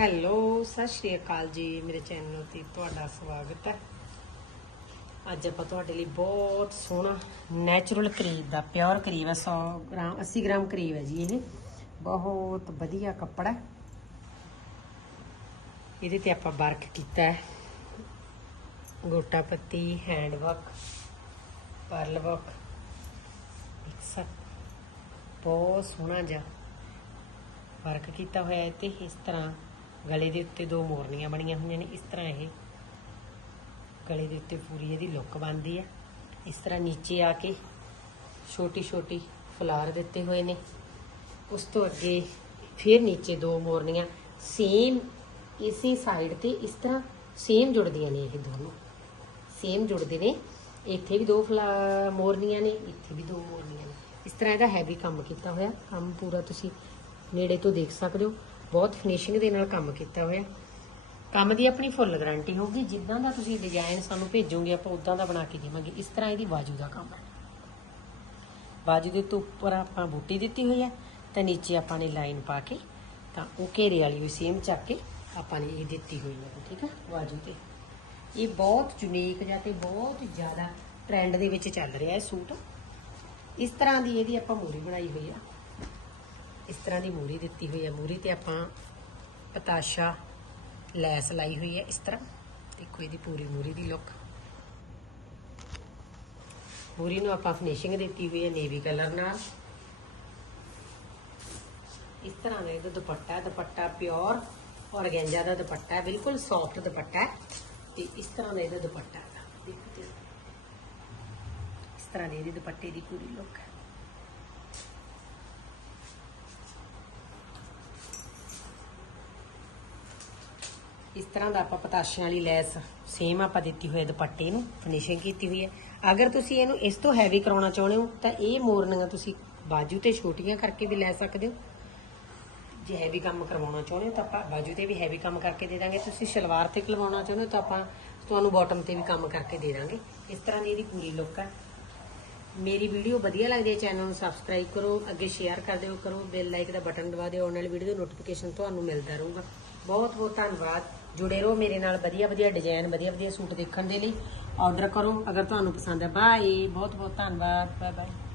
Hello, ਸਤਿ ਸ਼੍ਰੀ ਅਕਾਲ ਜੀ, ਮੇਰੇ ਚੈਨਲ ਤੇ ਤੁਹਾਡਾ ਸਵਾਗਤ ਹੈ। ਅੱਜ ਆਪਾਂ ਤੁਹਾਡੇ ਲਈ ਬਹੁਤ ਸੋਹਣਾ ਨੈਚੁਰਲ ਕਰੀਬ ਦਾ ਪਿਓਰ ਕਰੀਬ ਹੈ 100 ਗ੍ਰਾਮ 80 ਗ੍ਰਾਮ ਕਰੀਬ ਹੈ ਜੀ ਇਹ। ਬਹੁਤ ਵਧੀਆ ਕੱਪੜਾ ਇਹਦੇ ਤੇ ਆਪਾਂ ਵਰਕ ਕੀਤਾ ਹੈ। ਗੋਟਾ ਪੱਤੀ hand work pearl work mixer ਬਹੁਤ ਸੋਹਣਾ ਜਿਹਾ ਵਰਕ ਕੀਤਾ ਹੋਇਆ ਹੈ ਤੇ ਇਸ ਤਰ੍ਹਾਂ ਗਲੇ ਦੇ ਉੱਤੇ ਦੋ ਮੋਰਨੀਆਂ ਬਣੀਆਂ ਹੋਈਆਂ ਨੇ, ਇਸ ਤਰ੍ਹਾਂ ਇਹ ਗਲੇ ਦੇ ਉੱਤੇ ਪੂਰੀ ਇਹਦੀ ਲੁੱਕ ਬਣਦੀ ਹੈ। ਇਸ ਤਰ੍ਹਾਂ ਨੀਚੇ ਆ ਕੇ ਛੋਟੀ ਛੋਟੀ ਫਲਾਰ ਦਿੱਤੇ ਹੋਏ ਨੇ। ਉਸ ਤੋਂ ਅੱਗੇ ਫਿਰ ਨੀਚੇ ਦੋ ਮੋਰਨੀਆਂ ਸੇਮ ਇਸੇ ਸਾਈਡ ਤੇ ਇਸ ਤਰ੍ਹਾਂ ਸੇਮ ਜੁੜਦੀਆਂ ਨੇ ਇਹ ਦੋਨੋਂ। ਸੇਮ ਜੁੜਦੇ ਨੇ, ਇੱਥੇ ਵੀ ਦੋ ਫਲਾ, ਮੋਰਨੀਆਂ ਨੇ, ਇੱਥੇ ਵੀ ਦੋ ਮੋਰਨੀਆਂ ਨੇ। ਇਸ ਤਰ੍ਹਾਂ ਇਹਦਾ ਹੈਵੀ ਕੰਮ ਕੀਤਾ ਹੋਇਆ। ਕੰਮ ਪੂਰਾ ਤੁਸੀਂ ਨੇੜੇ ਤੋਂ ਦੇਖ ਸਕਦੇ ਹੋ। ਬਹੁਤ ਫਿਨਿਸ਼ਿੰਗ ਦੇ ਨਾਲ ਕੰਮ ਕੀਤਾ ਹੋਇਆ। ਕੰਮ ਦੀ ਆਪਣੀ ਫੁੱਲ ਗਾਰੰਟੀ ਹੋਊਗੀ। ਜਿੱਦਾਂ ਦਾ ਤੁਸੀਂ ਡਿਜ਼ਾਈਨ ਸਾਨੂੰ ਭੇਜੋਗੇ, ਆਪਾਂ ਉਦਾਂ ਦਾ ਬਣਾ ਕੇ ਦੇਵਾਂਗੇ। ਇਸ ਤਰ੍ਹਾਂ ਇਹਦੀ ਬਾਜੂ ਦਾ ਕੰਮ ਹੈ। ਬਾਜੂ ਦੇ ਤੋਂ ਉੱਪਰ ਆਪਾਂ ਬੂਟੀ ਦਿੱਤੀ ਹੋਈ ਹੈ ਤੇ ਨੀਚੇ ਆਪਾਂ ਨੇ ਲਾਈਨ ਪਾ ਕੇ, ਤਾਂ ਉਹ ਘੇਰੇ ਵਾਲੀ ਵੀ ਸੇਮ ਚੱਕ ਕੇ ਆਪਾਂ ਨੇ ਇਹ ਦਿੱਤੀ ਹੋਈ ਹੈ। ਠੀਕ ਹੈ ਬਾਜੂ ਤੇ। ਇਹ ਬਹੁਤ ਯੂਨੀਕ ਜਾਂ ਤੇ ਬਹੁਤ ਜ਼ਿਆਦਾ ਟ੍ਰੈਂਡ ਦੇ ਵਿੱਚ ਚੱਲ ਰਿਹਾ ਹੈ ਸੂਟ। ਇਸ ਤਰ੍ਹਾਂ ਦੀ ਇਹਦੀ ਆਪਾਂ ਮੂਰੀ ਬਣਾਈ ਹੋਈ ਆ। ਇਸ ਤਰ੍ਹਾਂ ਦੀ ਮੂਰੀ ਦਿੱਤੀ ਹੋਈ ਹੈ। ਮੂਰੀ ਤੇ ਆਪਾਂ ਪਤਾਸ਼ਾ ਲੈਸ ਲਾਈ ਹੋਈ ਹੈ ਇਸ ਤਰ੍ਹਾਂ ਦੇਖੋ ਇਹਦੀ ਪੂਰੀ ਮੂਰੀ ਦੀ ਲੁੱਕ। ਮੂਰੀ ਨੂੰ ਆਪਾਂ ਫਿਨਿਸ਼ਿੰਗ ਦਿੱਤੀ ਹੋਈ ਹੈ ਨੇਵੀ ਕਲਰ ਨਾਲ। ਇਸ ਤਰ੍ਹਾਂ ਦਾ ਇਹਦਾ ਦੁਪੱਟਾ ਹੈ। ਦੁਪੱਟਾ ਪਿਓਰ ਔਰਗੈਂਜਾ ਦਾ ਦੁਪੱਟਾ ਹੈ। ਬਿਲਕੁਲ ਸੌਫਟ ਦੁਪੱਟਾ ਹੈ। ਤੇ ਇਸ ਤਰ੍ਹਾਂ ਦਾ ਇਹਦਾ ਦੁਪੱਟਾ ਹੈ। ਦੇਖੋ ਇਸ ਤਰ੍ਹਾਂ ਦੀ ਇਹਦੀ ਦੁਪੱਟੇ ਦੀ ਪੂਰੀ ਲੁੱਕ ਹੈ। ਇਸ ਤਰ੍ਹਾਂ ਦਾ ਆਪਾਂ ਪਤਾਸ਼ਿਆਂ ਵਾਲੀ ਲੈਸ ਸੇਮ ਆਪਾਂ ਦਿੱਤੀ ਹੋਈ ਹੈ ਦੁਪੱਟੇ ਨੂੰ ਫਿਨਿਸ਼ਿੰਗ ਕੀਤੀ ਹੋਈ ਹੈ। ਅਗਰ ਤੁਸੀਂ ਇਹਨੂੰ ਇਸ ਤੋਂ ਹੈਵੀ ਕਰਾਉਣਾ ਚਾਹੁੰਦੇ ਹੋ, ਤਾਂ ਇਹ ਮੋਰਨੀਆਂ ਤੁਸੀਂ ਬਾਜੂ ਤੇ ਛੋਟੀਆਂ ਕਰਕੇ ਵੀ ਲੈ ਸਕਦੇ ਹੋ। ਜੇ ਹੈਵੀ ਕੰਮ ਕਰਵਾਉਣਾ ਚਾਹੁੰਦੇ ਹੋ ਤਾਂ ਆਪਾਂ ਬਾਜੂ ਤੇ ਵੀ ਹੈਵੀ ਕੰਮ ਕਰਕੇ ਦੇ ਦਾਂਗੇ। ਤੁਸੀਂ ਸ਼ਲਵਾਰ ਤੇ ਕਰਵਾਉਣਾ ਚਾਹੁੰਦੇ ਹੋ ਤਾਂ ਆਪਾਂ ਤੁਹਾਨੂੰ ਬਾਟਮ ਤੇ ਵੀ ਕੰਮ ਕਰਕੇ ਦੇ ਦਾਂਗੇ। ਇਸ ਤਰ੍ਹਾਂ ਦੀ ਇਹਦੀ ਪੂਰੀ ਲੁੱਕ ਹੈ। ਮੇਰੀ ਵੀਡੀਓ ਵਧੀਆ ਲੱਗਦੀ ਹੈ ਚੈਨਲ ਨੂੰ ਸਬਸਕ੍ਰਾਈਬ ਕਰੋ, ਅੱਗੇ ਸ਼ੇਅਰ ਕਰ ਦਿਓ, ਕਰੋ ਬੈਲ ਲਾਈਕ ਦਾ ਬਟਨ ਦਬਾ ਦਿਓ, ਆਉਣ ਵਾਲੀ ਵੀਡੀਓ ਨੋਟੀਫਿਕੇਸ਼ਨ ਤੁਹਾਨੂੰ ਮਿਲਦਾ ਰਹੂਗਾ। ਬਹੁਤ ਬਹੁਤ ਧੰਨਵਾਦ। ਜੁੜੇ ਰਹੋ ਮੇਰੇ ਨਾਲ ਵਧੀਆ ਵਧੀਆ ਡਿਜ਼ਾਈਨ ਵਧੀਆ ਵਧੀਆ ਸੂਟ ਦੇਖਣ ਦੇ ਲਈ। ਆਰਡਰ ਕਰੋ, ਅਗਰ ਤੁਹਾਨੂੰ ਪਸੰਦ ਹੈ। ਬਾਏ ਬਹੁਤ ਬਹੁਤ ਧੰਨਵਾਦ। Bye bye